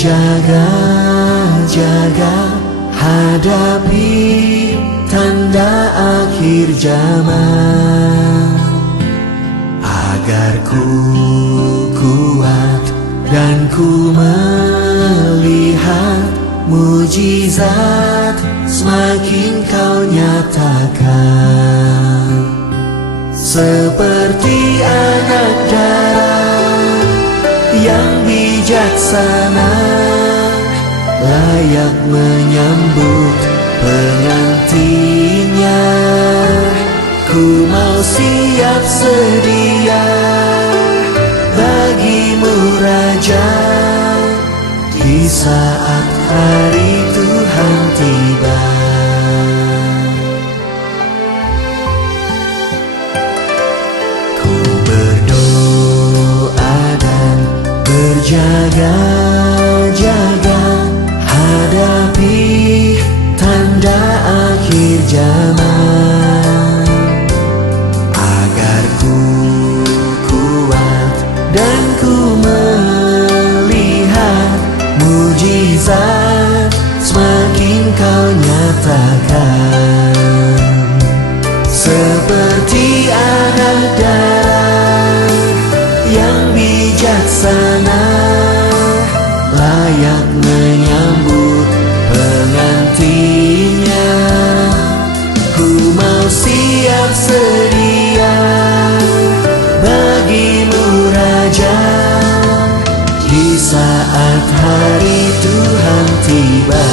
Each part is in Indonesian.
berjaga-jaga hadapi tanda akhir zaman, agar ku kuat dan ku melihat mujizat semakin kau nyatakan. Seperti anak darah yang bijaksana, layak menyambut pengantinnya. Ku mau siap sedia bagimu Raja, di saat hari Tuhan tiba. Ku berdoa dan berjaga-jaga hadapi tanda akhir zaman, agar ku kuat dan ku melihat mujizat semakin kau nyatakan. Seperti anak darah yang bijaksana, layak menyambut pengantinnya. Ku mau siap sedia bagimu Raja, di saat hari Tuhan tiba.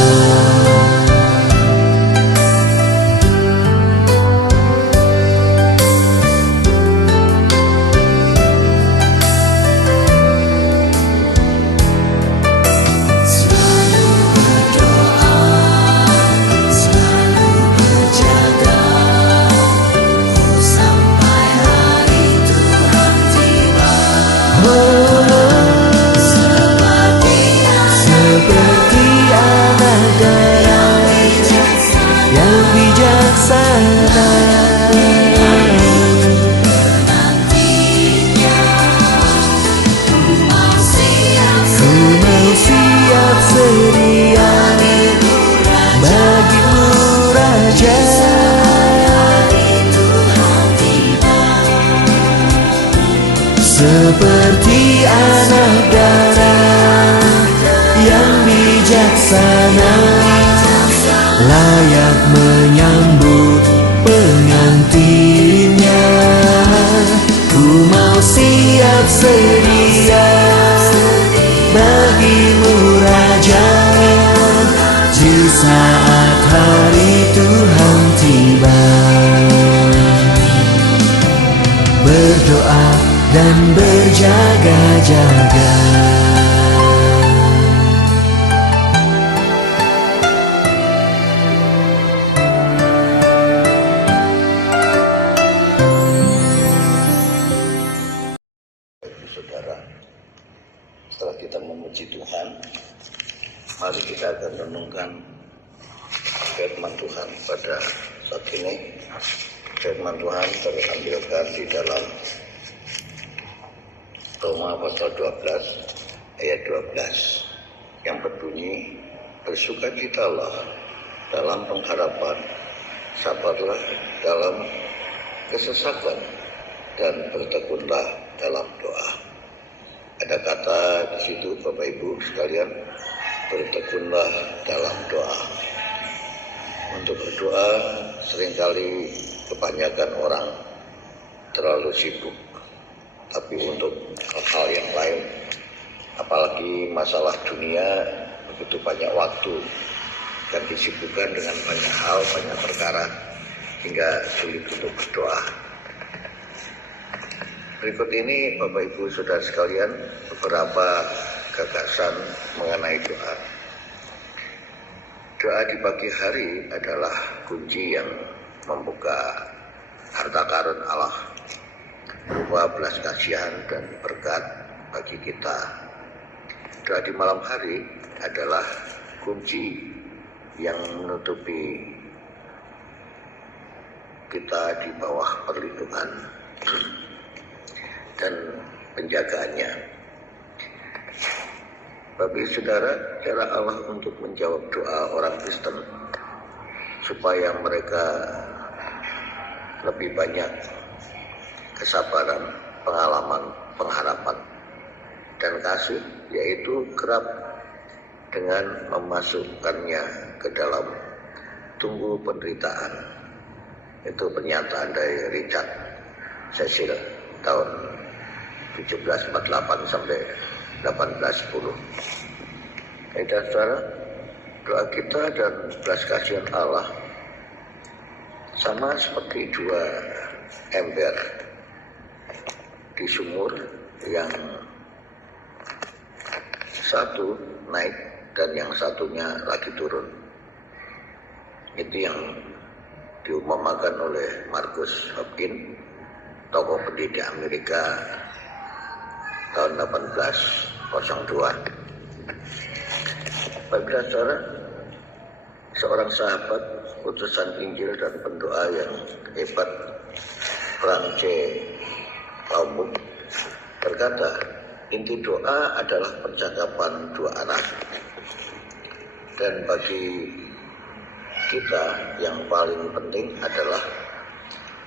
Seperti anak darah yang bijaksana, ku mau siap sedia bagimu Raja. Seperti anak darah yang bijaksana, layak menyambut pengantinnya. Ku mau siap sedia bagimu Raja, di saat hari Tuhan tiba. Berdoa dan berjaga-jaga. Saudara, setelah kita memuji Tuhan, mari kita akan renungkan firman Tuhan pada saat ini. Firman Tuhan terambilkan di dalam Roma pasal 12 ayat 12 yang berbunyi, bersukacitalah dalam pengharapan, sabarlah dalam kesesakan, dan bertekunlah dalam doa. Ada kata di situ Bapak Ibu sekalian, bertekunlah dalam doa. Untuk berdoa seringkali kebanyakan orang terlalu sibuk, tapi untuk hal-hal yang lain, apalagi masalah dunia, begitu banyak waktu dan disibukkan dengan banyak hal, banyak perkara, hingga sulit untuk berdoa. Berikut ini Bapak Ibu Saudara sekalian, beberapa gagasan mengenai doa. Doa di pagi hari adalah kunci yang membuka harta karun Allah, berupa belas kasihan dan berkat bagi kita. Doa di malam hari adalah kunci yang menutupi kita di bawah perlindungan dan penjagaannya. Bagi saudara, cara Allah untuk menjawab doa orang Kristen supaya mereka lebih banyak kesabaran, pengalaman, pengharapan, dan kasih, yaitu kerap dengan memasukkannya ke dalam tunggu penderitaan. Itu pernyataan dari Richard Cecil tahun 1748 sampai 1810. Dan saudara, doa kita dan belas kasihan Allah sama seperti dua ember di sumur yang satu naik dan yang satunya lagi turun. Itu yang diumpamakan oleh Marcus Hopkins, tokoh pendidik Amerika tahun 1802. Baiklah saudara, seorang sahabat utusan Injil dan pendoa yang hebat, Frank C. Laumburg, berkata, inti doa adalah percakapan dua arah. Dan bagi kita yang paling penting adalah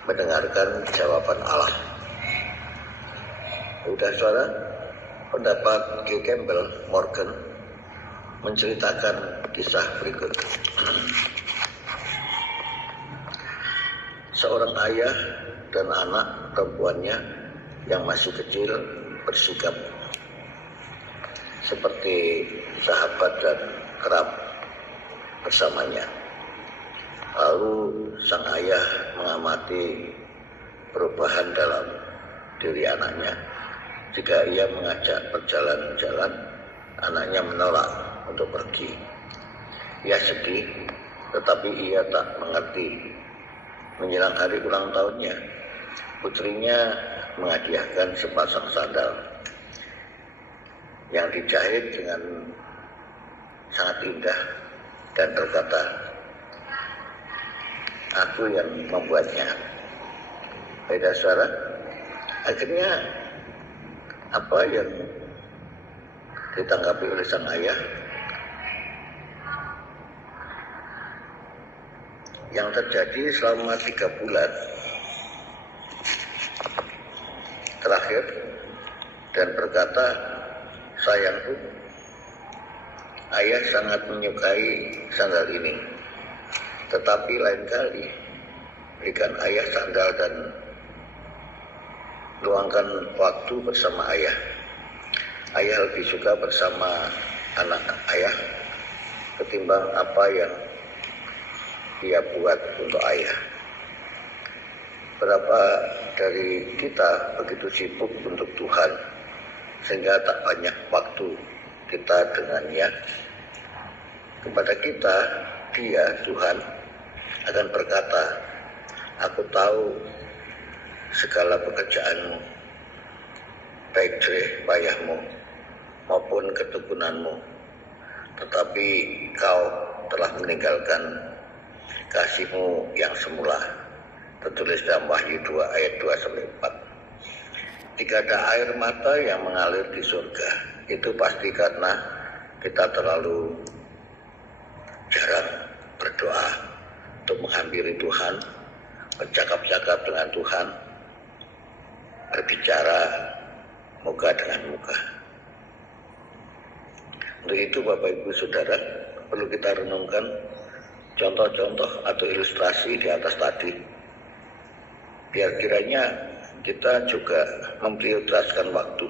mendengarkan jawaban Allah. Udah saudara, pendapat G. Campbell Morgan menceritakan kisah berikut. Seorang ayah dan anak perempuannya yang masih kecil bersikap seperti sahabat dan kerap bersamanya. Lalu sang ayah mengamati perubahan dalam diri anaknya. Jika ia mengajak berjalan-jalan, anaknya menolak untuk pergi. Ia sedih, tetapi ia tak mengerti. Menjelang hari ulang tahunnya, putrinya menghadiahkan sepasang sandal yang dijahit dengan sangat indah dan berkata, aku yang membuatnya. Beda saudara, akhirnya apa yang ditanggapi oleh sang ayah? Yang terjadi selama 3 bulan terakhir, dan berkata, sayangku, ayah sangat menyukai sandal ini, tetapi lain kali berikan ayah sandal dan luangkan waktu bersama ayah. Ayah lebih suka bersama anak ayah ketimbang apa yang dia buat untuk ayah. Berapa dari kita begitu sibuk untuk Tuhan sehingga tak banyak waktu kita dengannya. Kepada kita, dia, Tuhan, akan berkata, aku tahu segala pekerjaanmu, baik jerih payahmu maupun ketekunanmu, tetapi kau telah meninggalkan kasihmu yang semula. Tertulis dalam Wahyu 2 ayat 2-4. Jika ada air mata yang mengalir di surga, itu pasti karena kita terlalu jarang berdoa untuk menghampiri Tuhan, bercakap-cakap dengan Tuhan, berbicara muka dengan muka. Untuk itu Bapak Ibu Saudara, perlu kita renungkan contoh-contoh atau ilustrasi di atas tadi, biar kiranya kita juga memprioritaskan waktu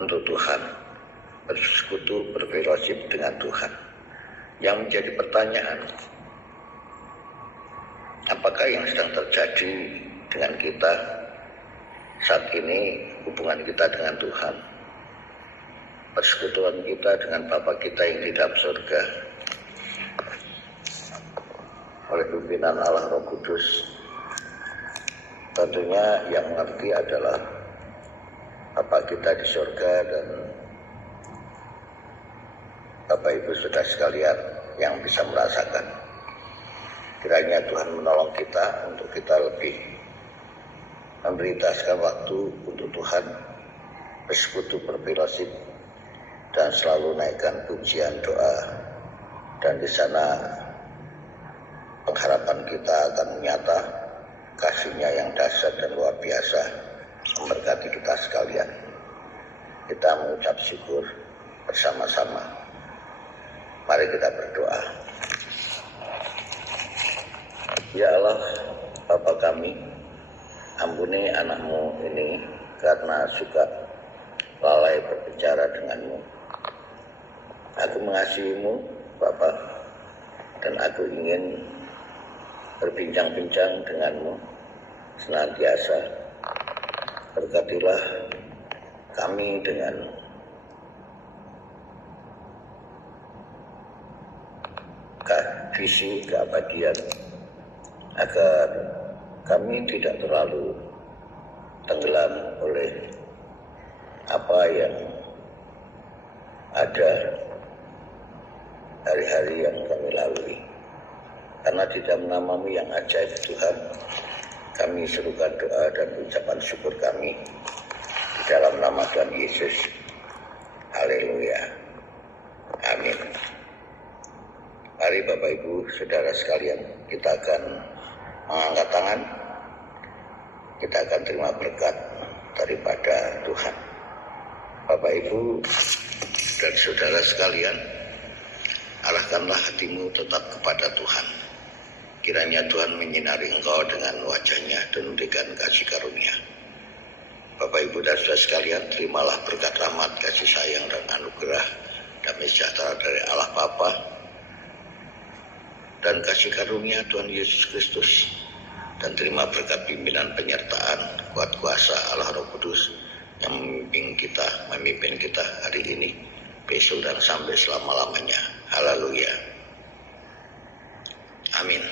untuk Tuhan, bersekutu, berfellowship dengan Tuhan. Yang menjadi pertanyaan, apakah yang sedang terjadi dengan kita saat ini, hubungan kita dengan Tuhan, persekutuan kita dengan Bapa kita yang di dalam surga, oleh pimpinan Allah Roh Kudus. Tentunya yang mengerti adalah Bapa kita di surga dan Bapak Ibu Saudara sekalian yang bisa merasakan. Kiranya Tuhan menolong kita untuk kita lebih memprioritaskan waktu untuk Tuhan, bersekutu, berfellowship dan selalu naikkan pujian doa, dan di sana pengharapan kita akan nyata, kasih-Nya yang dahsyat dan luar biasa memberkati kita sekalian. Kita mengucap syukur bersama-sama. Mari kita berdoa. Ya Allah, Bapa kami, ampuni anak-Mu ini karena suka lalai berbicara dengan-Mu. Aku mengasihi-Mu, Bapa, dan aku ingin berbincang-bincang dengan-Mu senantiasa. Berkatilah kami dengan visi keabadian, agar kami tidak terlalu tenggelam oleh apa yang ada hari-hari yang kami lalui. Karena di dalam nama-Mu yang ajaib Tuhan, kami serukan doa dan ucapan syukur kami di dalam nama Tuhan Yesus. Haleluya. Amin. Mari Bapak Ibu, Saudara sekalian, kita akan mengangkat tangan. Kita akan terima berkat daripada Tuhan. Bapak Ibu dan Saudara sekalian, arahkanlah hatimu tetap kepada Tuhan. Kiranya Tuhan menyinari engkau dengan wajah-Nya dan memberikan kasih karunia. Bapak Ibu dan Saudara sekalian, terimalah berkat rahmat, kasih sayang dan anugerah damai sejahtera dari Allah Bapa dan kasih karunia Tuhan Yesus Kristus, dan terima berkat pimpinan penyertaan kuat kuasa Allah Roh Kudus yang memimpin kita hari ini, besok dan sampai selama-lamanya. Haleluya. Amin.